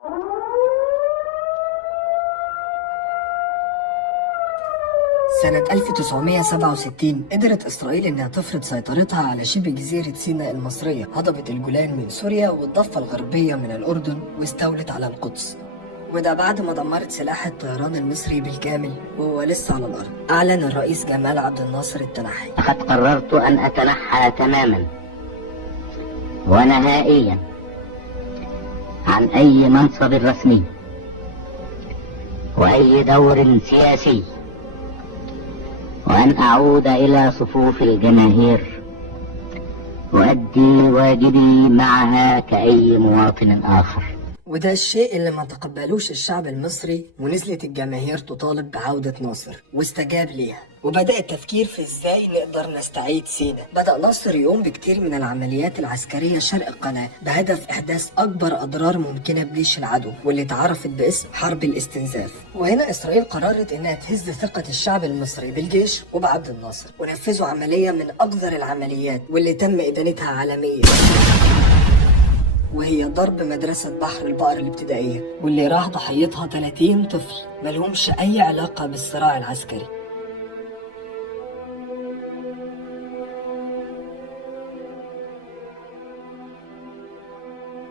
سنة 1967 قدرت إسرائيل إنها تفرض سيطرتها على شبه جزيرة سيناء المصرية، هضبت الجولان من سوريا والضفة الغربية من الأردن واستولت على القدس. وده بعد ما دمرت سلاح الطيران المصري بالكامل وهو لسه على الأرض. أعلن الرئيس جمال عبد الناصر التنحي. لقد قررت أن أتنحى تماما ونهائيا عن أي منصب رسمي وأي دور سياسي، وأن أعود إلى صفوف الجماهير وأدي واجبي معها كأي مواطن آخر. وده الشيء اللي ما تقبلوش الشعب المصري، ونزلت الجماهير تطالب بعودة ناصر واستجاب ليها، وبدأ التفكير في ازاي نقدر نستعيد سيناء. بدأ ناصر يقوم بكتير من العمليات العسكرية شرق القناة بهدف إحداث أكبر أضرار ممكنة بجيش العدو، واللي اتعرفت باسم حرب الاستنزاف. وهنا إسرائيل قررت إنها تهز ثقة الشعب المصري بالجيش وبعبد الناصر، ونفذوا عملية من أقذر العمليات واللي تم إدانتها عالميا، وهي ضرب مدرسة بحر البقر الابتدائية، واللي راح ضحيتها 30 طفل ملهمش أي علاقة بالصراع العسكري.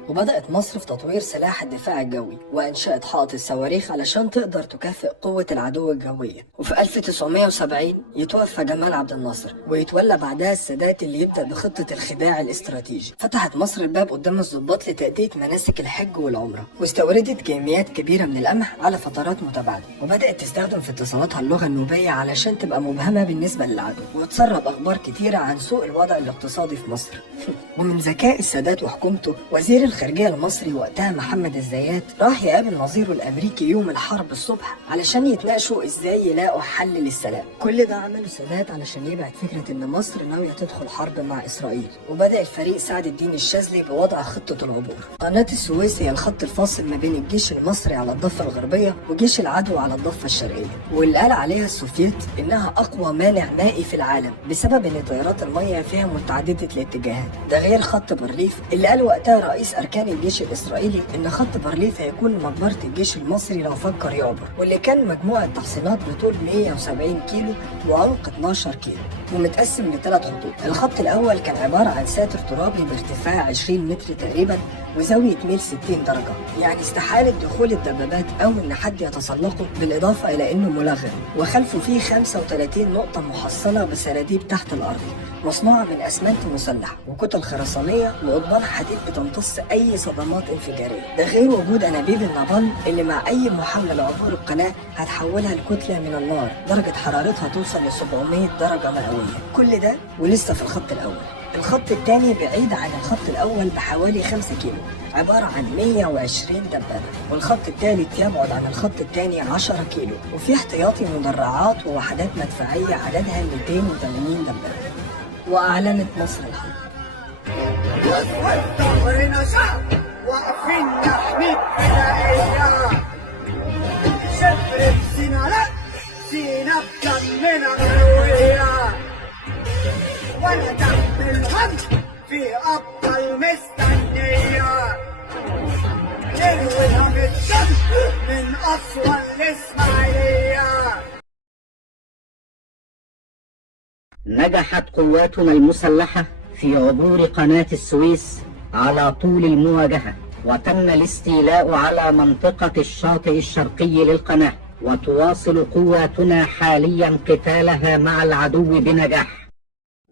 وبدأت مصر في تطوير سلاح الدفاع الجوي، وأنشأت حائط الصواريخ علشان تقدر تكافئ قوة العدو الجوية. وفي 1970 يتوفى جمال عبد الناصر، ويتولى بعدها السادات اللي يبدأ بخطة الخداع الاستراتيجي. فتحت مصر الباب قدام الضباط لتأدية مناسك الحج والعمرة، واستوردت كميات كبيرة من القمح على فترات متباعدة، وبدأت تستخدم في اتصالاتها اللغة النوبية علشان تبقى مبهمة بالنسبة للعدو، وتسرب أخبار كتيرة عن سوء الوضع الاقتصادي في مصر. ومن ذكاء السادات وحكومته، وزير الخارجية المصري وقتها محمد الزيات راح يقابل نظيره الأمريكي يوم الحرب الصبح علشان يتناقشوا إزاي يلاقوا حل للسلام. كل ده عمله السادات علشان يبعد فكرة إن مصر ناوية تدخل حرب مع إسرائيل. وبدأ الفريق سعد الدين الشاذلي بوضع خطة العبور. قناة السويس هي الخط الفاصل ما بين الجيش المصري على الضفة الغربية وجيش العدو على الضفة الشرقية، واللي قال عليها السوفيت إنها أقوى مانع مائي في العالم بسبب إن طيارات المياه فيها متعددة الاتجاهات. ده غير خط بارليف اللي قال وقتها رئيس أركان الجيش الإسرائيلي إن خط بارليف هيكون مقبرة الجيش المصري لو فكر يعبر، واللي كان مجموعة تحصينات بطول 170 كيلو وعمق 12 كيلو، ومتقسم لثلاث خطوط. الخط الأول كان عبارة عن ساتر ترابي بارتفاع 20 متر تقريبا وزاوية ميل 60 درجة، يعني استحالة دخول الدبابات أو إن حد يتسلقه، بالإضافة إلى إنه ملغم. وخلفه فيه 35 نقطة محصنة بسراديب تحت الأرض مصنوعة من أسمنت مسلح وكتل خرسانية وقضبان حديد بتمتص أي صدمات انفجارية. ده غير وجود أنابيب النابالم اللي مع أي محاولة لعبور القناة هتحولها لكتلة من النار درجة حرارتها توصل ل 700 درجة مئوية. كل ده ولسه في الخط الأول. الخط الثاني بعيد عن الخط الأول بحوالي 5 كيلو، عبارة عن 120 دبابة. والخط الثالث يبعد عن الخط الثاني 10 كيلو، وفي احتياطي مدرعات ووحدات مدفعية عددها 280 دبابة. وأعلنت مصر الحرب. ظهرنا شعب واقفين نحميك بدائية، شبر بسينا لا سينا بدمنا مروية، ولا تحمل هم في أبطال مستنية، نرويها بالدم من أسوأ الإسماعيلية. نجحت قواتنا المسلحة في عبور قناة السويس على طول المواجهة، وتم الاستيلاء على منطقة الشاطئ الشرقي للقناة، وتواصل قواتنا حاليا قتالها مع العدو بنجاح.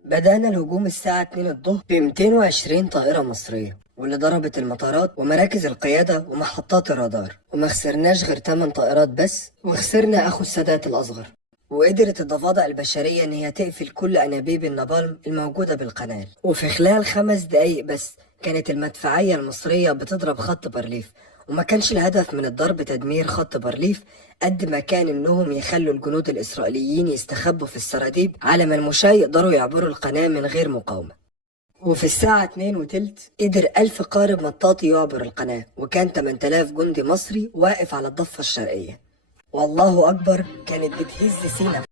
بدأنا الهجوم الساعة 2 الظهر ب 220 طائرة مصرية، واللي ضربت المطارات ومراكز القيادة ومحطات الرادار، وما خسرناش غير 8 طائرات بس، وخسرنا أخو السادات الأصغر. وقدرت الضفادع البشرية إن هي تقفل كل أنابيب النابالم الموجودة بالقناة، وفي خلال 5 دقايق بس كانت المدفعية المصرية بتضرب خط بارليف. وما كانش الهدف من الضرب تدمير خط بارليف قد ما كان إنهم يخلوا الجنود الإسرائيليين يستخبوا في السراديب على ما المشاة يقدروا يعبروا القناة من غير مقاومة. وفي الساعة 2:15 قدر 1000 قارب مطاطي يعبر القناة، وكان 8000 جندي مصري واقف على الضفة الشرقية. والله أكبر كانت بتهز سينا.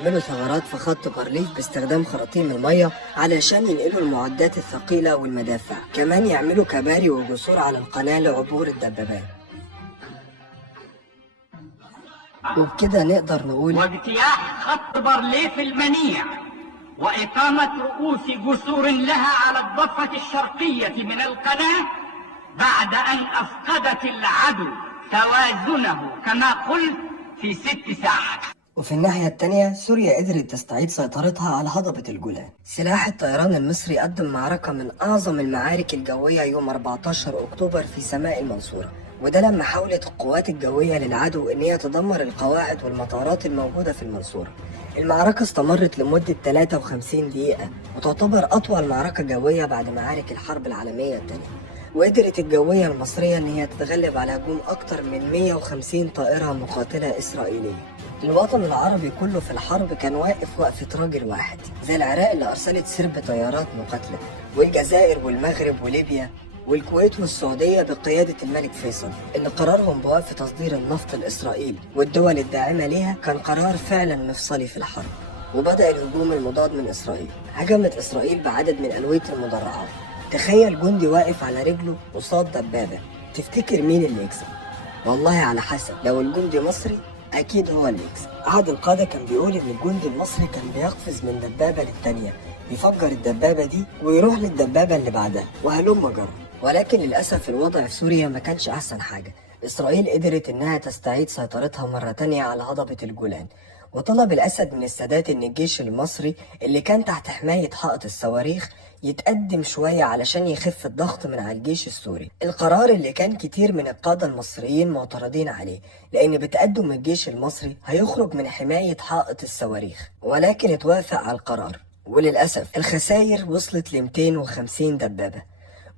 عملوا ثغرات في خط بارليف باستخدام خراطيم المية علشان ينقلوا المعدات الثقيلة والمدافع. كمان يعملوا كباري وجسور على القناة لعبور الدبابات. وبكده نقدر نقول واجتياح خط بارليف المنيع وإقامة رؤوس جسور لها على الضفة الشرقية من القناة بعد أن أفقدت العدو توازنه كما قلت في 6 ساعات. وفي الناحية التانية سوريا قدرت تستعيد سيطرتها على هضبة الجولان. سلاح الطيران المصري قدم معركة من أعظم المعارك الجوية يوم 14 أكتوبر في سماء المنصورة، وده لما حاولت القوات الجوية للعدو إن هي تدمر القواعد والمطارات الموجودة في المنصورة. المعركة استمرت لمدة 53 دقيقة وتعتبر أطول معركة جوية بعد معارك الحرب العالمية الثانية. وقدرت الجوية المصرية إن هي تتغلب على هجوم أكتر من 150 طائرة مقاتلة إسرائيلية. الوطن العربي كله في الحرب كان واقف وقفة راجل واحد، زي العراق اللي أرسلت سرب طيارات مقاتلة، والجزائر والمغرب وليبيا والكويت والسعودية بقيادة الملك فيصل، اللي قرارهم بوقف تصدير النفط لإسرائيل والدول الداعمة ليها كان قرار فعلا مفصلي في الحرب. وبدأ الهجوم المضاد من إسرائيل. هجمت إسرائيل بعدد من ألوية المدرعات. تخيل جندي واقف على رجله قصاد دبابة، تفتكر مين اللي يكسب؟ والله على حسب، لو الجندي مصري أكيد هو اللي يكسب. أحد القادة كان بيقول إن الجندي المصري كان بيقفز من دبابة للتانية، يفجر الدبابة دي ويروح للدبابة اللي بعدها وهلم جرى. ولكن للأسف الوضع في سوريا ما كانش أحسن حاجة. إسرائيل قدرت إنها تستعيد سيطرتها مرة تانية على هضبة الجولان، وطلب الأسد من السادات إن الجيش المصري اللي كان تحت حماية حائط الصواريخ يتقدم شوية علشان يخف الضغط من على الجيش السوري. القرار اللي كان كتير من القادة المصريين معترضين عليه، لأن بتقدم الجيش المصري هيخرج من حماية حائط الصواريخ، ولكن اتوافق على القرار. وللأسف الخسائر وصلت ل 250 دبابة،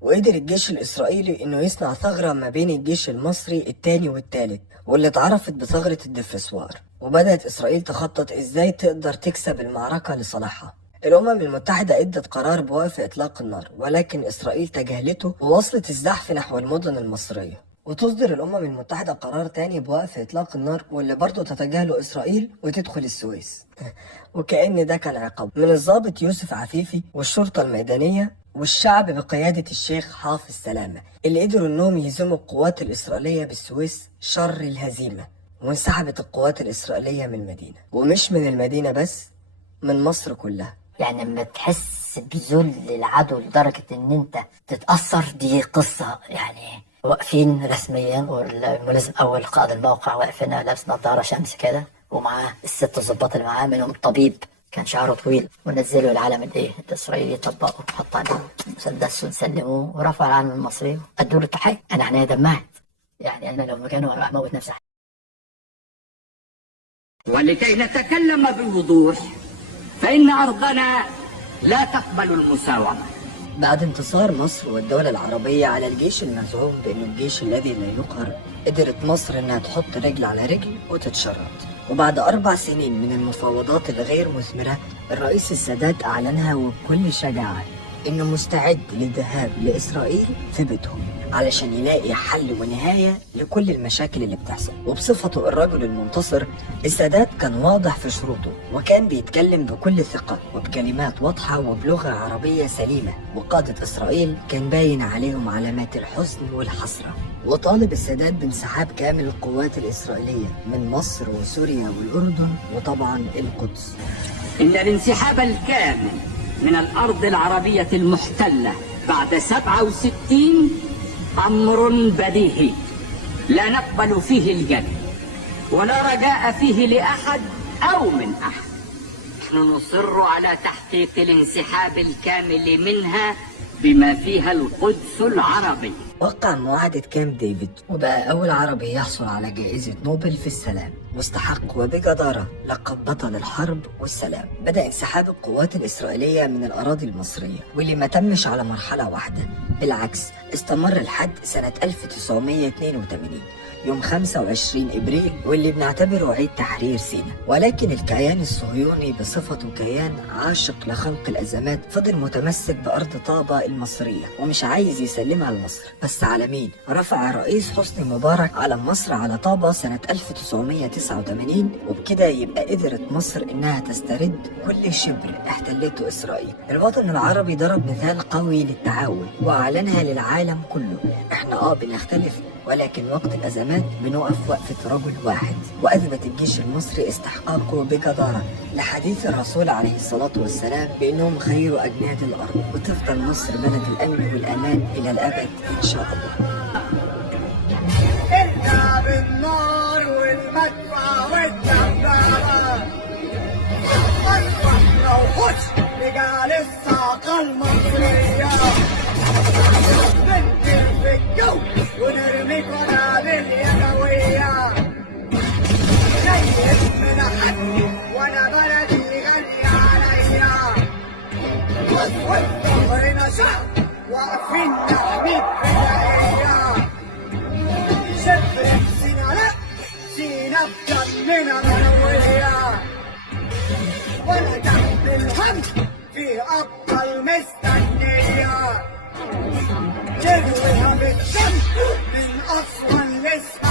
وقدر الجيش الإسرائيلي إنه يصنع ثغرة ما بين الجيش المصري التاني والتالت، واللي اتعرفت بثغرة الدفرسوار. وبدأت إسرائيل تخطط إزاي تقدر تكسب المعركة لصالحها. الأمم المتحدة ادت قرار بوقف إطلاق النار، ولكن إسرائيل تجاهلته وواصلت الزحف نحو المدن المصرية. وتصدر الأمم المتحدة قرار تاني بوقف إطلاق النار، واللي برضه تتجاهله إسرائيل وتدخل السويس. وكأن ده كان عقاب من الضابط يوسف عفيفي والشرطة الميدانية والشعب بقيادة الشيخ حافظ سلامة، اللي قدروا إنهم يهزموا القوات الإسرائيلية بالسويس شر الهزيمة. وانسحبت القوات الإسرائيلية من المدينة، ومش من المدينة بس، من مصر كلها. يعني لما تحس بذل العدو لدرجة ان انت تتأثر، دي قصة. يعني واقفين رسميا، والملازم اول قائد الموقع واقفين لابس نظارة شمس كده، ومعاه الست ضباط اللي معاه منهم طبيب كان شعره طويل، ونزلوا العلم الاسرائيلي، طبقوا حطوا عليه مسدس ونسلموه، ورفعوا العلم المصري وادوا له التحية. انا عينيا دمعت، يعني انا لو مكانه راح اموت نفسي. ولكي نتكلم بوضوح، فإن أرضنا لا تقبل المساومة. بعد انتصار مصر والدول العربية على الجيش المزعوم بأنه الجيش الذي لا يقهر، قدرت مصر إنها تحط رجل على رجل وتتشرط. وبعد 4 سنين من المفاوضات الغير مثمرة، الرئيس السادات أعلنها وبكل شجاعة إنه مستعد للذهاب لإسرائيل في بيتهم علشان يلاقي حل ونهاية لكل المشاكل اللي بتحصل. وبصفته الرجل المنتصر، السادات كان واضح في شروطه، وكان بيتكلم بكل ثقة وبكلمات واضحة وبلغة عربية سليمة. وقادة إسرائيل كان باين عليهم علامات الحزن والحسرة. وطالب السادات بانسحاب كامل القوات الإسرائيلية من مصر وسوريا والأردن وطبعا القدس. إن الانسحاب الكامل من الأرض العربية المحتلة بعد 67 أمر بديهي لا نقبل فيه الجد، ولا رجاء فيه لأحد أو من أحد. نحن نصر على تحقيق الانسحاب الكامل منها بما فيها القدس العربية. وقع معاهدة كامب ديفيد، وبقى أول عربي يحصل على جائزة نوبل في السلام، واستحق وبجدارة لقب بطل الحرب والسلام. بدأ انسحاب القوات الإسرائيلية من الأراضي المصرية، واللي ما تمش على مرحلة واحدة، بالعكس استمر لحد سنة 1982 يوم 25 إبريل، واللي بنعتبره عيد تحرير سيناء. ولكن الكيان الصهيوني بصفته كيان عاشق لخلق الأزمات فضل متمسك بأرض طابة المصرية ومش عايز يسلمها لمصر. بس بس على مين؟ رفع الرئيس حسني مبارك علم مصر على طابة سنة 1989، وبكده يبقى قدرت مصر إنها تسترد كل شبر احتلته إسرائيل. الوطن العربي ضرب مثال قوي للتعاون وأعلنها للعالم كله. إحنا بنختلف، ولكن وقت الأزمات بنقف وقفة رجل واحد. وأثبت الجيش المصري استحقاقه بجدارة لحديث الرسول عليه الصلاة والسلام بأنهم خير أجناد الأرض، وتفضل مصر بلد الأمن والأمان إلى الأبد إن شاء الله. ارجع بالنار والمدفع والدبابة، أصبح لو خش رجال الصاقة المصرية، بنطير في الجو ونرمي قنابل يدوية، نيت من حد وأنا بلدي غالية عليا، والظهرنا شعب واقفين نحمي بدائية، شبر سينا لا سينا بدمنا منوية، ولا تحت الهم في أبطال مستنية، ترويها بالدم من أسوان لإسكندرية.